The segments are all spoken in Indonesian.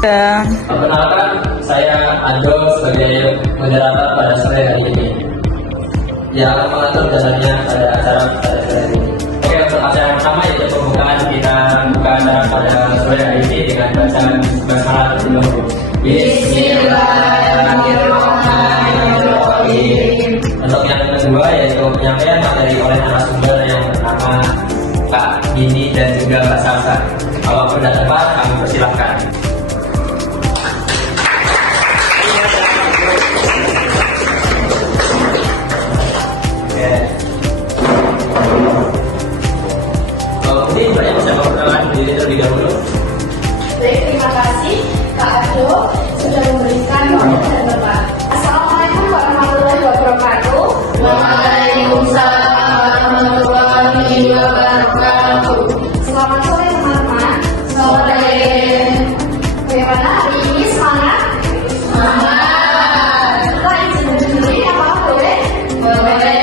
Perkenalkan, saya Ando sebagai moderator pada sore hari ini yang akan mengatur jalannya pada acara pada sore hari ini. Oke, untuk acara yang pertama yaitu pembukaan, kita buka acara pada sore hari ini dengan bacaan basmalah terlebih dahulu. Bismillahirrahmanirrahim. Untuk yang kedua yaitu penyampaian materi oleh narasumber yang bernama Kak Dini dan juga Mbak Salsa. Kalau sudah tepat, kami persilahkan. Kalau ini banyak bisa memperkenalkan diri terlebih dahulu. Baik, terima kasih Kak Ado sudah memberikan waktu dan Bapak. Assalamualaikum warahmatullahi wabarakatuh. Waalaikumsalam warahmatullahi wabarakatuh. Selamat sore teman-teman. Sore. Bagaimana hari ini, semangat? Semangat. Kita izin dulu ya Pak, boleh? Boleh.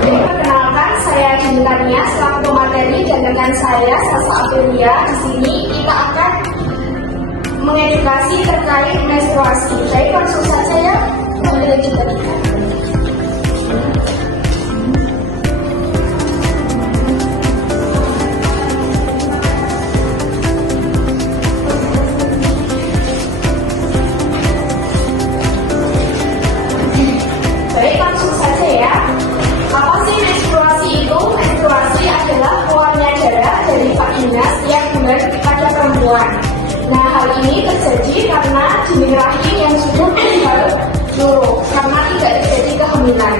Perkenalkan, saya Jintania selaku pemateri dan dengan saya Sasa Aprilia. Di sini kita akan mengedukasi terkait menstruasi. Jadi langsung saja ya, boleh kita lihat. Baik, langsung saja ya. Apa sih menstruasi itu? Menstruasi adalah keluarnya darah dari vagina setiap bulan pada perempuan. Nah, hal ini terjadi karena janin rahim yang sudah meninggal dulu karena tidak terjadi kehamilan.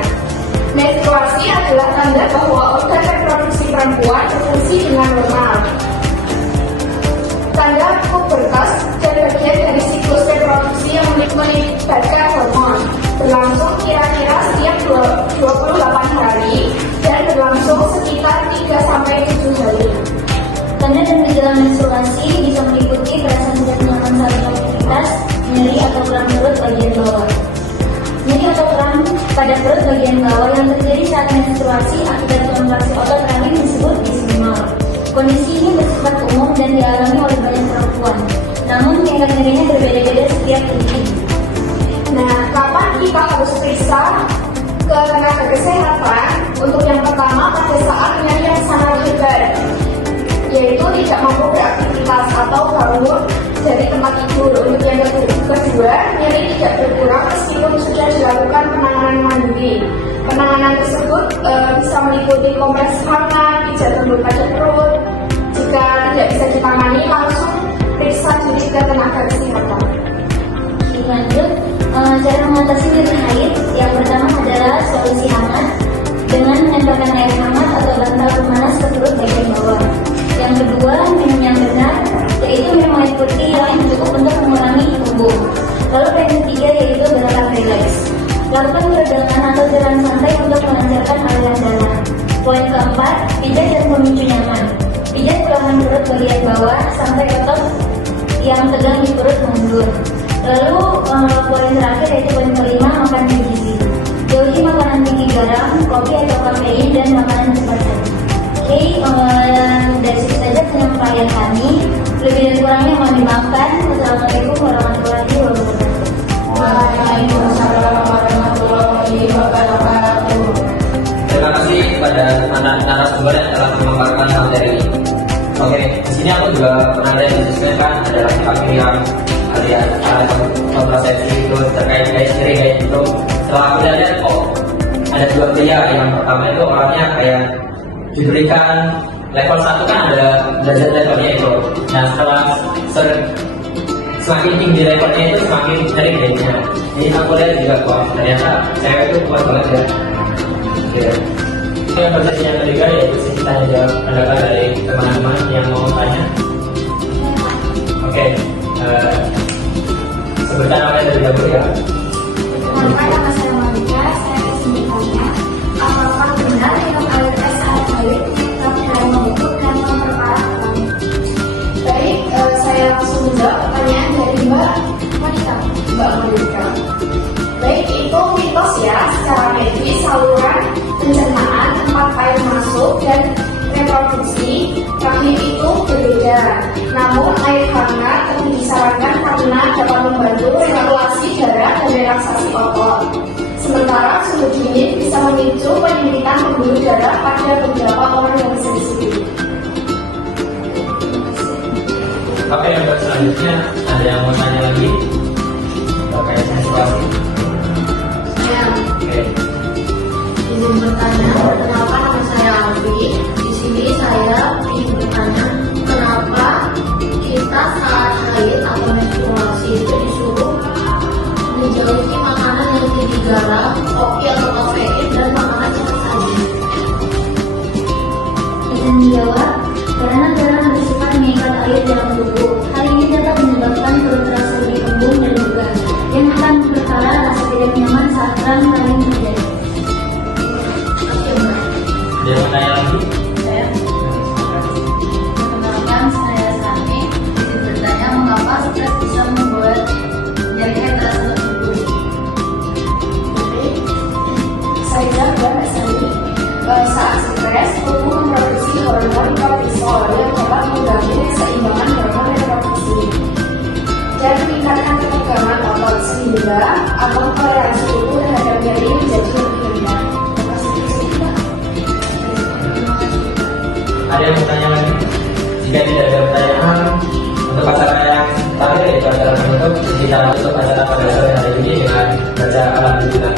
Menstruasi adalah tanda bahwa organ reproduksi perempuan berfungsi dengan normal. Tanda pubertas dan bagian dari siklus reproduksi yang melibatkan hormon berlangsung kira-kira setiap 28 hari dan berlangsung sekitar 3-7 hari. Tanda dan gejala menstruasi bisa meliputi perasaan tidak nyaman saat beraktivitas, nyeri atau kram perut bagian bawah. Nyeri atau kram pada perut bagian bawah yang terjadi saat menstruasi akibat kontraksi otot rahim disebut dismenor. Kondisi ini bersifat umum dan dialami oleh banyak perempuan. Namun tingkat nyerinya berbeda-beda setiap individu. Nah, kapan kita harus periksa ke tenaga kesehatan? Untuk yang pertama, pada saat nyeri yang sangat hebat, yaitu tidak mampu beraktivitas atau bangun dari tempat tidur. Untuk yang kedua, nyeri tidak berkurang meskipun sudah dilakukan penanganan mandiri. Penanganan tersebut bisa meliputi kompres hangat, pijat lembut pada perut. Jika tidak bisa ditangani, langsung periksa diri ke tenaga kesehatan. Lanjut, cara mengatasi nyeri haid yang pertama adalah solusi hangat dengan menempelkan air hangat atau bantal pemanas ke perut bagian bawah. Yang kedua, minum yang benar, yaitu minum air putih yang cukup untuk mengurangi embun. Lalu yang ketiga yaitu gerakan rileks. Lakukan peregangan atau jalan santai untuk melancarkan aliran darah. Poin keempat, pijat dan pemicu nyaman. Pijat perlahan perut bagian bawah sampai otot yang tegang di perut mundur. Lalu poin terakhir yaitu poin kelima, makan bergizi. Jauhi makanan tinggi garam, kopi atau kafein dan makanan cepat saji. Oke, dari situ saja penyampaian kami. Lebih dan kurangnya mohon dimaafkan. Wassalamualaikum warahmatullahi wabarakatuh. Waalaikumsalam warahmatullahi wabarakatuh. Terima kasih kepada narasumber yang telah memaparkan materi ini. Oke, di sini aku juga pernah lihat di sosmed kan ada laki-laki yang alias kontrasepsi itu terkait nyeri kayak gitu. Setelah aku lihat kok ada dua pria. Yang pertama itu orangnya kayak diberikan level 1 kan ada derajat levelnya itu. Nah setelah semakin tinggi levelnya itu semakin nyeri kayaknya. Jadi aku lihat juga kok ternyata cewek itu kuat banget ya. Oke. Yang persepsi yang ketiga yaitu sesi tanya jawab pendapat dari teman-teman yang mau tanya. Oke, sebentar namanya dari dahulu ya. Nama saya Monica, saya disini tanya, apakah benar minum air es sangat baik dalam membentuk dan memperparah kelamin? Baik, saya langsung menjawab pertanyaan dari Mbak Monica. Baik, itu mitos ya, secara medis saluran pencernaan tempat air masuk dan reproduksi rahim memicu penyempitan pembuluh darah pada beberapa orang yang sensitif. Oke, untuk selanjutnya ada yang mau tanya lagi? Terkait menstruasi. Ya, Oke. izin bertanya, kenapa nama saya Alfi? Di sini saya ingin bertanya, kenapa kita saat haid atau menstruasi itu disuruh menjauhi makanan yang tinggi garam, kopi atau kafein, dan makanan cepat saji? Izin dijawab, karena garam bersifat mengikat air dalam tubuh. Hal ini dapat menyebabkan perut terasa lebih kembung dan bugar, yang akan memperparah rasa tidak nyaman saat garam lain terjadi. Ada yang mau tanya lagi? Saya perkenalkan, saya Sani. Izin bertanya, mengapa stres bisa membuat nyeri head terasa tertutup? Saya dan Sani, saat stres, tubuh memproduksi hormon kortisol yang dapat mengganggu keseimbangan hormon reproduksi dan meningkatkan ketegangan otot sehingga atau toleransi tubuh terhadap nyeri menjadi lebih rendah. Ada yang mau tanya lagi? Jika tidak ada pertanyaan, untuk acara yang terakhir yaitu acara penutup, kita tutup acara pada sore hari ini dengan baca alhamdulillah.